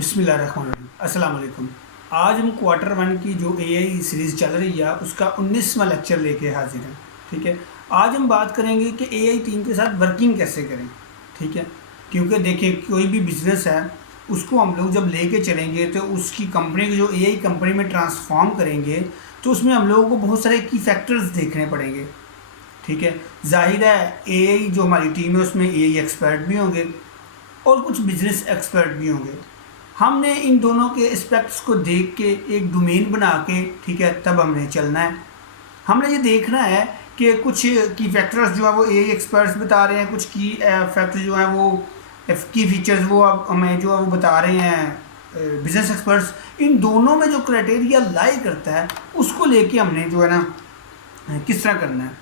बिस्मिल्लाहिर्रहमानिर्रहीम अस्सलाम वालेकुम। आज हम क्वार्टर वन की जो एआई सीरीज़ चल रही है उसका 19वां लेक्चर लेके हाजिर हैं। ठीक है, आज हम बात करेंगे कि एआई टीम के साथ वर्किंग कैसे करें। ठीक है, क्योंकि देखिए कोई भी बिज़नेस है उसको हम लोग जब लेके चलेंगे तो उसकी कंपनी को जो एआई कंपनी में ट्रांसफॉर्म करेंगे तो उसमें हम लोगों को बहुत सारे की फैक्टर्स देखने पड़ेंगे। ठीक है, जाहिर है एआई जो हमारी टीम है उसमें एआई एक्सपर्ट भी होंगे और कुछ बिजनेस एक्सपर्ट भी होंगे। हमने इन दोनों के एस्पेक्ट्स को देख के एक डोमेन बना के, ठीक है, तब हमने चलना है। हमने ये देखना है कि कुछ की फैक्टर्स जो है वो एआई एक्सपर्ट्स बता रहे हैं, कुछ की फैक्टर्स जो हैं वो की फीचर्स वो अब हमें जो है वो बता रहे हैं बिजनेस एक्सपर्ट्स। इन दोनों में जो क्राइटेरिया लाई करता है उसको लेके हमने जो है ना किस तरह करना है।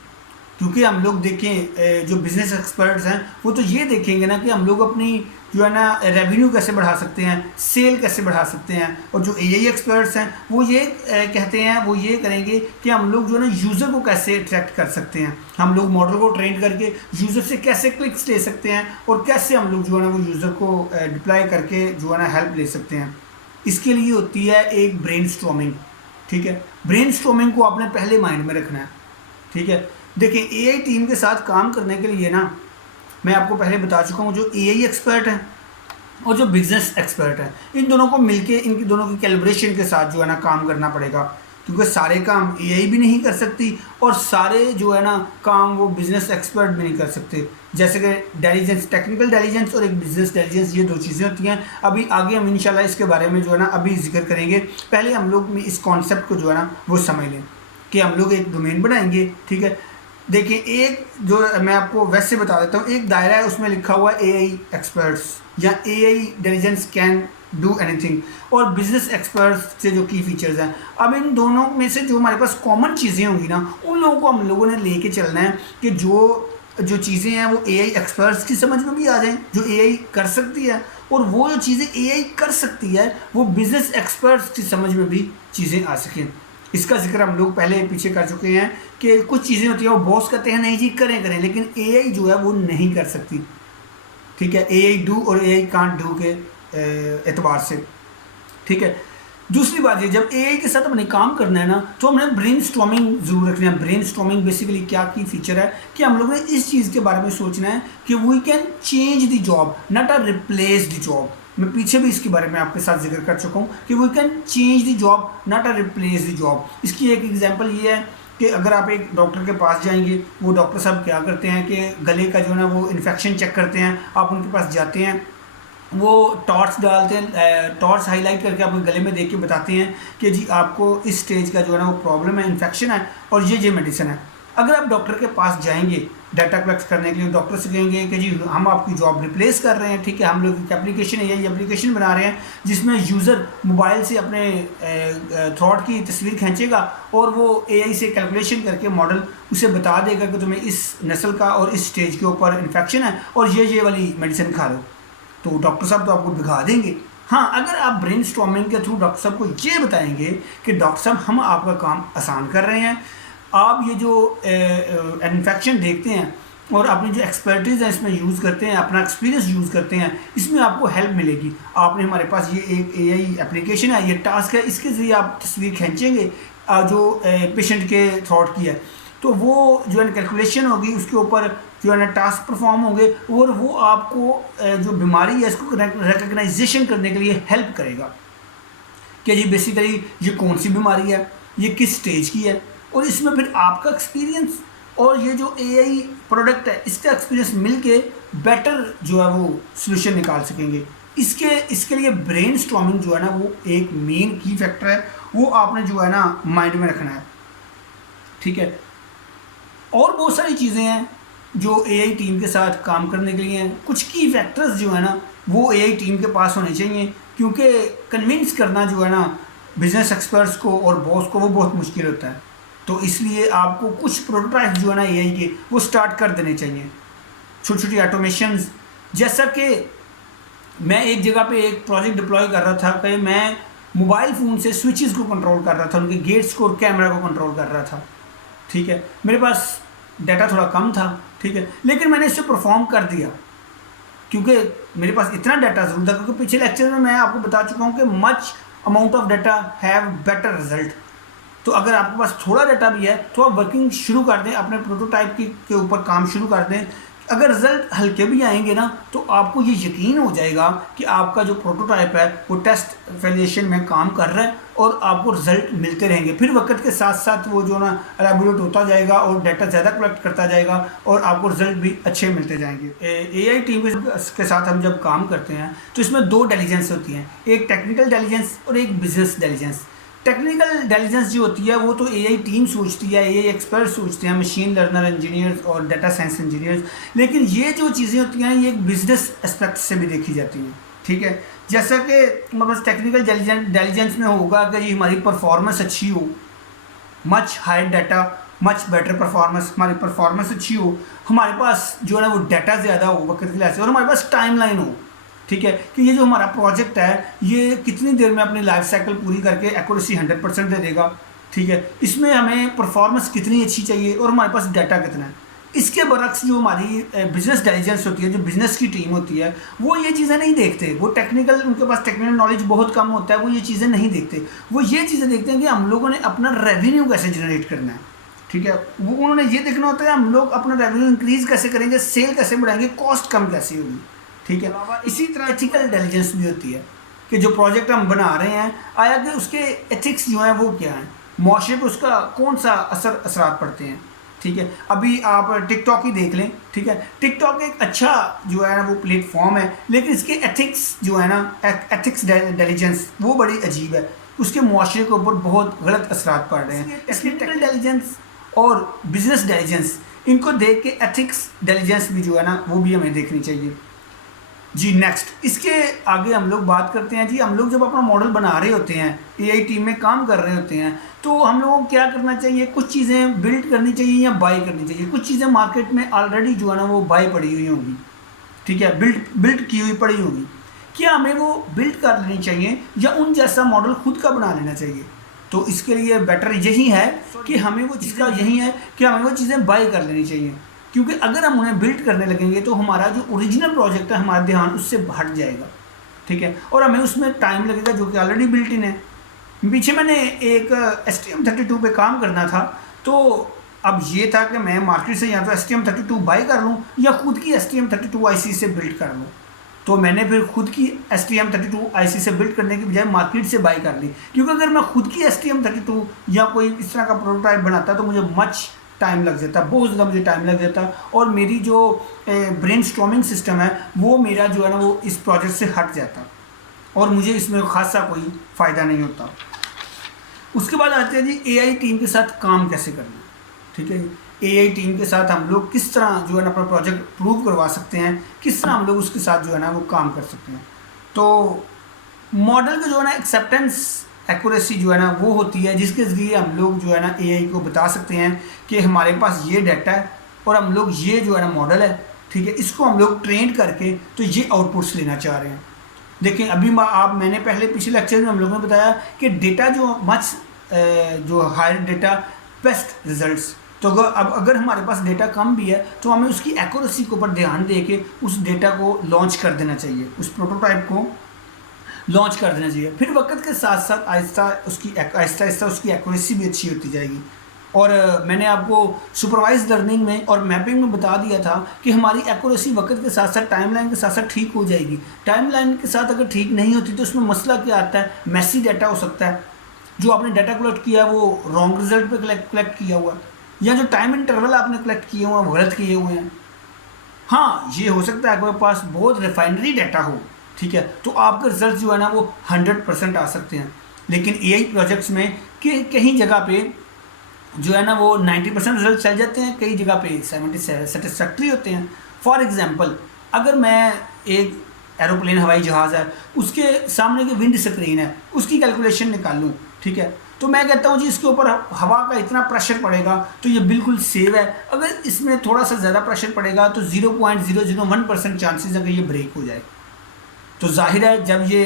क्योंकि हम लोग देखें जो बिज़नेस एक्सपर्ट्स हैं वो तो ये देखेंगे ना कि हम लोग अपनी जो है ना रेवेन्यू कैसे बढ़ा सकते हैं, सेल कैसे बढ़ा सकते हैं। और जो एआई एक्सपर्ट्स हैं वो ये कहते हैं, वो ये करेंगे कि हम लोग जो है ना यूज़र को कैसे अट्रैक्ट कर सकते हैं, हम लोग मॉडल को ट्रेन करके यूज़र से कैसे क्लिक्स ले सकते हैं और कैसे हम लोग जो है ना वो यूज़र को डिप्लॉय करके जो है ना हेल्प ले सकते हैं। इसके लिए होती है एक ब्रेनस्टॉर्मिंग। ठीक है, ब्रेनस्टॉर्मिंग को आपने पहले माइंड में रखना है। ठीक है, देखिए एआई टीम के साथ काम करने के लिए ना मैं आपको पहले बता चुका हूँ, जो एआई एक्सपर्ट है और जो बिजनेस एक्सपर्ट है इन दोनों को मिलके इनकी दोनों की कैलिब्रेशन के साथ जो है ना काम करना पड़ेगा। क्योंकि सारे काम एआई भी नहीं कर सकती और सारे जो है ना काम वो बिजनेस एक्सपर्ट भी नहीं कर सकते। जैसे कि डेलीजेंस, टेक्निकल डेलीजेंस और एक बिजनेस डेलीजेंस, ये दो चीज़ें होती हैं। अभी आगे हम इंशाल्लाह इसके बारे में जो है ना अभी जिक्र करेंगे। पहले हम लोग इस कॉन्सेप्ट को जो है ना वो समझ लें कि हम लोग एक डोमेन बनाएंगे। ठीक है, देखिए एक जो मैं आपको वैसे बता देता हूँ, एक दायरा है उसमें लिखा हुआ है एआई एक्सपर्ट्स या AI intelligence can do anything, और बिजनेस एक्सपर्ट्स से जो की फीचर्स हैं। अब इन दोनों में से जो हमारे पास कॉमन चीज़ें होंगी ना उन लोगों को हम लोगों ने लेके चलना है कि जो चीज़ें हैं वो एआई एक्सपर्ट्स की समझ में भी आ जाएं, जो एआई कर सकती है, और वो जो चीज़ें एआई कर सकती है वो बिजनेस एक्सपर्ट्स की समझ में भी चीज़ें आ सकें। इसका जिक्र हम लोग पहले पीछे कर चुके हैं कि कुछ चीज़ें होती हैं वो बॉस कहते हैं नहीं जी करें, लेकिन एआई जो है वो नहीं कर सकती। ठीक है, एआई डू और एआई कांट डू के एतबार से। ठीक है, दूसरी बात ये, जब एआई के साथ अपने काम करना है ना तो हमें ब्रेनस्टॉर्मिंग जरूर रखना है। ब्रेनस्टॉर्मिंग बेसिकली क्या की फीचर है कि हम लोगों ने इस चीज़ के बारे में सोचना है कि we can change the job not a replace the job. मैं पीछे भी इसके बारे में आपके साथ जिक्र कर चुका हूँ कि we can change the job not a replace the job. इसकी एक एग्जांपल ये है कि अगर आप एक डॉक्टर के पास जाएंगे, वो डॉक्टर साहब क्या करते हैं कि गले का जो है ना वो इन्फेक्शन चेक करते हैं। आप उनके पास जाते हैं, वो टॉर्च डालते हैं, टॉर्च हाईलाइट करके आपके गले में देख के बताते हैं कि जी आपको इस स्टेज का जो है ना वो प्रॉब्लम है, इन्फेक्शन है और ये मेडिसिन है। अगर आप डॉक्टर के पास जाएंगे डाटा कलेक्ट करने के लिए, डॉक्टर से कहेंगे कि जी हम आपकी जॉब रिप्लेस कर रहे हैं। ठीक है, हम लोग एक एप्लीकेशन है, ये एप्लीकेशन बना रहे हैं जिसमें यूज़र मोबाइल से अपने थ्रॉट की तस्वीर खींचेगा और वो एआई से कैलकुलेशन करके मॉडल उसे बता देगा कि तुम्हें इस नस्ल का और इस स्टेज के ऊपर इन्फेक्शन है और ये वाली मेडिसिन खा लो। तो डॉक्टर साहब तो आपको दिखा देंगे। हाँ, अगर आप ब्रेनस्टॉर्मिंग के थ्रू डॉक्टर साहब को ये बताएंगे कि डॉक्टर साहब हम आपका काम आसान कर रहे हैं, आप ये जो इन्फेक्शन देखते हैं और अपनी जो एक्सपर्टीज़ है इसमें यूज़ करते हैं, अपना एक्सपीरियंस यूज़ करते हैं, इसमें आपको हेल्प मिलेगी। आपने हमारे पास ये एक एआई एप्लीकेशन है, ये टास्क है, इसके ज़रिए आप तस्वीर खींचेंगे जो पेशेंट के थ्रॉट की है, तो वो जो है कैलकुलेशन होगी, उसके ऊपर जो है ना टास्क परफॉर्म होंगे और वो आपको जो बीमारी है इसको रिकग्नाइजेशन करने के लिए हेल्प करेगा कि जी बेसिकली ये कौन सी बीमारी है, ये किस स्टेज की है, और इसमें फिर आपका एक्सपीरियंस और ये जो एआई प्रोडक्ट है इसका एक्सपीरियंस मिलके बेटर जो है वो सोल्यूशन निकाल सकेंगे। इसके लिए ब्रेनस्टॉर्मिंग जो है ना वो एक मेन की फैक्टर है, वो आपने जो है ना माइंड में रखना है। ठीक है, और बहुत सारी चीज़ें हैं जो एआई टीम के साथ काम करने के लिए हैं। कुछ की फैक्टर्स जो है ना वो एआई टीम के पास होने चाहिए, क्योंकि कन्विंस करना जो है ना बिजनेस एक्सपर्ट्स को और बॉस को वो बहुत मुश्किल होता है। तो इसलिए आपको कुछ प्रोटोटाइप जो है ना एआई के वो स्टार्ट कर देने चाहिए, छोटी छोटी ऑटोमेशंस। जैसा कि मैं एक जगह पे एक प्रोजेक्ट डिप्लॉय कर रहा था कि मैं मोबाइल फ़ोन से स्विचेस को कंट्रोल कर रहा था, उनके गेट्स को और कैमरा को कंट्रोल कर रहा था। ठीक है, मेरे पास डाटा थोड़ा कम था। ठीक है, लेकिन मैंने इसे परफॉर्म कर दिया। क्योंकि मेरे पास इतना डाटा ज़रूर था, क्योंकि पिछले लेक्चर में मैं आपको बता चुका हूँ कि much amount of data have better result. तो अगर आपके पास थोड़ा डाटा भी है तो आप वर्किंग शुरू कर दें, अपने प्रोटोटाइप के ऊपर काम शुरू कर दें। अगर रिजल्ट हल्के भी आएंगे ना तो आपको ये यकीन हो जाएगा कि आपका जो प्रोटोटाइप है वो टेस्ट वैलिडेशन में काम कर रहा है और आपको रिजल्ट मिलते रहेंगे। फिर वक्त के साथ साथ वो जो ना एलाबोरेट होता जाएगा और डाटा ज़्यादा कलेक्ट करता जाएगा और आपको रिजल्ट भी अच्छे मिलते जाएंगे। एआई टीम के साथ हम जब काम करते हैं तो इसमें दो इंटेलिजेंस होती हैं, एक टेक्निकल इंटेलिजेंस और एक बिजनेस इंटेलिजेंस। टेक्निकल इंटेलिजेंस जो होती है वो तो एआई टीम सोचती है, एआई एक्सपर्ट सोचते हैं, मशीन लर्नर इंजीनियर्स और डाटा साइंस इंजीनियर्स। लेकिन ये जो चीज़ें होती हैं ये एक बिजनेस एस्पेक्ट से भी देखी जाती हैं, ठीक है। जैसा कि मतलब टेक्निकल इंटेलिजेंस में होगा कि जी हमारी परफॉर्मेंस अच्छी हो, much high data much better performance, हमारी परफॉर्मेंस अच्छी हो, हमारे पास जो है ना वो डाटा ज़्यादा हो वक्त के लिहाज से, और हमारे पास टाइमलाइन हो, ठीक है, कि ये जो हमारा प्रोजेक्ट है ये कितनी देर में अपनी लाइफ साइकिल पूरी करके एक्यूरेसी 100% दे देगा, ठीक है। इसमें हमें परफॉर्मेंस कितनी अच्छी चाहिए और हमारे पास डाटा कितना है। इसके बरक्स जो हमारी बिजनेस इंटेलिजेंस होती है, जो बिजनेस की टीम होती है, वो ये चीज़ें नहीं देखते। वो टेक्निकल, उनके पास टेक्निकल नॉलेज बहुत कम होता है, वो ये चीज़ें नहीं देखते। वो ये चीज़ें देखते हैं कि हम लोगों ने अपना रेवेन्यू कैसे जनरेट करना है, ठीक है। वो उन्होंने ये देखना होता है हम लोग अपना रेवेन्यू इंक्रीज़ कैसे करेंगे, सेल कैसे बढ़ाएंगे, कॉस्ट कम कैसे होगी, ठीक है। इसी तरह एथिकल इंटेलिजेंस भी होती है कि जो प्रोजेक्ट हम बना रहे हैं आया कि उसके एथिक्स जो हैं वो क्या हैं, माशरे पर उसका कौन सा असरात पड़ते हैं, ठीक है। अभी आप टिकटॉक ही देख लें, ठीक है। टिकटॉक एक अच्छा जो है ना वो प्लेटफॉर्म है, लेकिन इसके एथिक्स जो है ना, एथिक्स इंटेलिजेंस वो बड़ी अजीब है, उसके माशरे के ऊपर बहुत गलत असरात पड़ रहे हैं। इसलिए टेक्निकल इंटेलिजेंस और बिजनेस इंटेलिजेंस इनको देख के एथिक्स इंटेलिजेंस भी जो है ना वो भी हमें देखनी चाहिए जी। नेक्स्ट इसके आगे हम लोग बात करते हैं जी, हम लोग जब अपना मॉडल बना रहे होते हैं, एआई टीम में काम कर रहे होते हैं, तो हम लोगों को क्या करना चाहिए, कुछ चीज़ें बिल्ड करनी चाहिए या बाय करनी चाहिए। कुछ चीज़ें मार्केट में ऑलरेडी जो है ना वो बाय पड़ी हुई होंगी, ठीक है, बिल्ड की हुई पड़ी होगी। क्या हमें वो बिल्ड कर लेनी चाहिए या उन जैसा मॉडल खुद का बना लेना चाहिए? तो इसके लिए बेटर यही है कि हमें वो चीज़ का यही है कि हमें वो चीज़ें बाय कर लेनी चाहिए, क्योंकि अगर हम उन्हें बिल्ड करने लगेंगे तो हमारा जो ओरिजिनल प्रोजेक्ट है हमारा ध्यान उससे हट जाएगा, ठीक है, और हमें उसमें टाइम लगेगा जो कि ऑलरेडी बिल्ट इन है। पीछे मैंने एक STM32 पे काम करना था, तो अब ये था कि मैं मार्केट से या तो STM32 बाई कर लूँ या खुद की STM32 IC से बिल्ड कर लूँ। तो मैंने फिर खुद की STM32 IC से बिल्ड करने की बजाय मार्केट से बाई कर ली, क्योंकि अगर मैं खुद की STM32 या कोई इस तरह का प्रोटोटाइप बनाता तो मुझे मच टाइम लग जाता, बहुत ज़्यादा मुझे टाइम लग जाता, और मेरी जो ब्रेनस्टॉर्मिंग सिस्टम है वो मेरा जो है ना वो इस प्रोजेक्ट से हट जाता और मुझे इसमें खासा कोई फ़ायदा नहीं होता। उसके बाद आते हैं जी एआई टीम के साथ काम कैसे करना, ठीक है। एआई टीम के साथ हम लोग किस तरह जो है ना अपना प्रोजेक्ट प्रूव करवा सकते हैं, किस तरह हम लोग उसके साथ जो है ना वो काम कर सकते हैं। तो मॉडल का जो है ना एक्सेप्टेंस एक्यूरेसी जो है ना वो होती है जिसके ज़रिए हम लोग जो है ना एआई को बता सकते हैं कि हमारे पास ये डाटा है और हम लोग ये जो है ना मॉडल है, ठीक है, इसको हम लोग ट्रेन करके तो ये आउटपुट्स लेना चाह रहे हैं। देखिए अभी मैंने पहले पिछले लेक्चर में हम लोगों ने बताया कि डेटा जो हायर डेटा बेस्ट रिजल्ट्स। तो अगर हमारे पास डेटा कम भी है तो हमें उसकी एक्यूरेसी के ऊपर ध्यान दे के उस डेटा को लॉन्च कर देना चाहिए, उस प्रोटोटाइप को लॉन्च कर देना चाहिए। फिर वक्त के साथ साथ आहिस्ता आहिस्ता उसकी एक्यूरेसी भी अच्छी होती जाएगी। और मैंने आपको सुपरवाइज लर्निंग में और मैपिंग में बता दिया था कि हमारी एक्यूरेसी वक्त के साथ साथ टाइमलाइन के साथ साथ ठीक हो जाएगी। टाइमलाइन के साथ अगर ठीक नहीं होती तो उसमें मसला क्या आता है, मैसी डाटा हो सकता है, जो आपने डाटा कलेक्ट किया है वो रॉन्ग रिजल्ट पे कलेक्ट किया हुआ, या जो टाइम इंटरवल आपने कलेक्ट किए हुए हैं वो गलत किए हुए हैं। हाँ, ये हो सकता है आपके पास बहुत रिफाइनरी डाटा हो, ठीक है, तो आपके रिजल्ट जो है ना वो 100% आ सकते हैं। लेकिन एआई प्रोजेक्ट्स में कहीं जगह पे जो है ना वो 90% रिजल्ट चल जाते हैं, कई जगह पे 70 सेटिस्फैक्ट्री होते हैं। फॉर एग्जांपल, अगर मैं एक एरोप्लेन हवाई जहाज़ है उसके सामने की विंड स्क्रीन है उसकी कैलकुलेशन निकालूँ, ठीक है, तो मैं कहता हूँ जी इसके ऊपर हवा का इतना प्रेशर पड़ेगा तो ये बिल्कुल सेव है। अगर इसमें थोड़ा सा ज़्यादा प्रेशर पड़ेगा तो 0.001% चांसेस है कि ये ब्रेक हो जाए। तो जाहिर है जब ये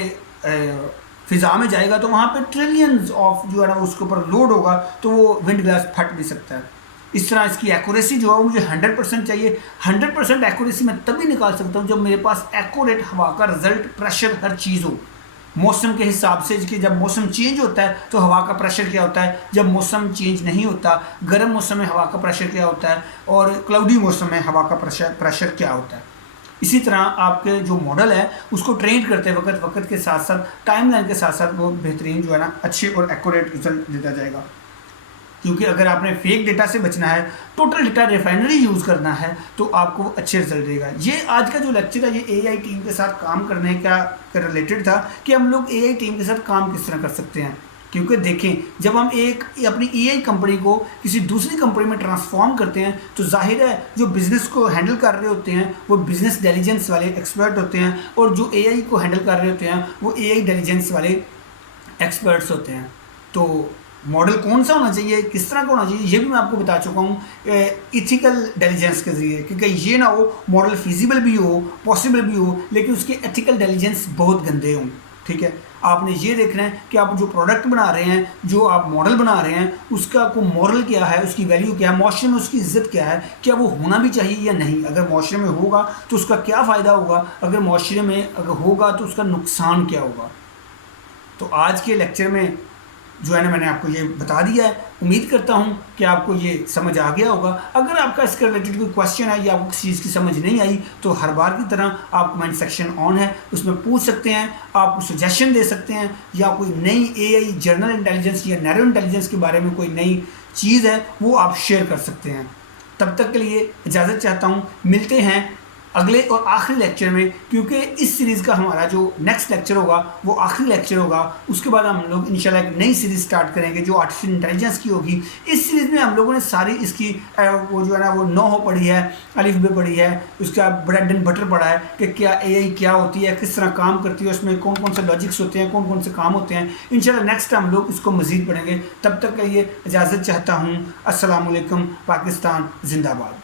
फ़िज़ा में जाएगा तो वहाँ पे ट्रिलियंस ऑफ जो है ना उसके ऊपर लोड होगा तो वो विंड ग्लास फट भी सकता है। इस तरह इसकी एक्यूरेसी जो है वो मुझे 100% चाहिए। 100% एक्यूरेसी मैं तभी निकाल सकता हूँ जब मेरे पास एक्यूरेट हवा का रिजल्ट, प्रेशर, हर चीज़ हो मौसम के हिसाब से कि जब मौसम चेंज होता है तो हवा का प्रेशर क्या होता है, जब मौसम चेंज नहीं होता, गर्म मौसम में हवा का प्रेशर क्या होता है और क्लाउडी मौसम में हवा का प्रेशर क्या होता है। इसी तरह आपके जो मॉडल है उसको ट्रेन करते वक्त के साथ साथ टाइमलाइन के साथ साथ वो बेहतरीन जो है ना अच्छे और एक्यूरेट रिजल्ट देता जाएगा। क्योंकि अगर आपने फेक डेटा से बचना है, टोटल डेटा रिफाइनरी यूज़ करना है तो आपको अच्छे रिजल्ट देगा। ये आज का जो लेक्चर है ये एआई टीम के साथ काम करने का रिलेटेड था कि हम लोग एआई टीम के साथ काम किस तरह कर सकते हैं। क्योंकि देखें, जब हम अपनी एआई कंपनी को किसी दूसरी कंपनी में ट्रांसफॉर्म करते हैं तो जाहिर है जो बिज़नेस को हैंडल कर रहे होते हैं वो बिज़नेस इंटेलिजेंस वाले एक्सपर्ट होते हैं और जो एआई को हैंडल कर रहे होते हैं वो एआई इंटेलिजेंस वाले एक्सपर्ट्स होते हैं। तो मॉडल कौन सा होना चाहिए, किस तरह का होना चाहिए, ये भी मैं आपको बता चुका हूँ इथिकल इंटेलिजेंस के ज़रिए। क्योंकि ये ना हो मॉडल फिजिबल भी हो, पॉसिबल भी हो, लेकिन उसके एथिकल इंटेलिजेंस बहुत गंदे हों। ठीक है, आपने ये देखना है कि आप जो प्रोडक्ट बना रहे हैं, जो आप मॉडल बना रहे हैं, उसका को मॉरल क्या है, उसकी वैल्यू क्या है, माशरे में उसकी इज्जत क्या है, क्या वो होना भी चाहिए या नहीं। अगर माशरे में होगा तो उसका क्या फ़ायदा होगा, अगर माशरे में अगर होगा तो उसका नुकसान क्या होगा। तो आज के लेक्चर में जो है ना मैंने आपको ये बता दिया है। उम्मीद करता हूँ कि आपको ये समझ आ गया होगा। अगर आपका इसके रिलेटेड कोई क्वेश्चन है या आपको किसी चीज़ की समझ नहीं आई तो हर बार की तरह आप कमेंट सेक्शन ऑन है, उसमें पूछ सकते हैं, आप सजेशन दे सकते हैं, या कोई नई एआई जनरल इंटेलिजेंस या नैरो इंटेलिजेंस के बारे में कोई नई चीज़ है वो आप शेयर कर सकते हैं। तब तक के लिए इजाज़त चाहता हूँ, मिलते हैं अगले और आखिरी लेक्चर में। क्योंकि इस सीरीज़ का हमारा जो नेक्स्ट लेक्चर होगा वो आखिरी लेक्चर होगा। उसके बाद हम लोग इंशाल्लाह एक नई सीरीज़ स्टार्ट करेंगे जो आर्टिफिशियल इंटेलिजेंस की होगी। इस सीरीज़ में हम लोगों ने सारी इसकी वो जो है ना वो नौ पढ़ी है, अलिफ बे पढ़ी है, उसका ब्रेड एंड बटर पढ़ा है कि क्या एआई क्या होती है, किस तरह काम करती है, उसमें कौन कौन से लॉजिक्स होते हैं, कौन कौन से काम होते हैं। इंशाल्लाह नेक्स्ट हम लोग इसको मज़ीद पढ़ेंगे। तब तक के लिए इजाज़त चाहता हूँ। अस्सलाम वालेकुम। पाकिस्तान जिंदाबाद।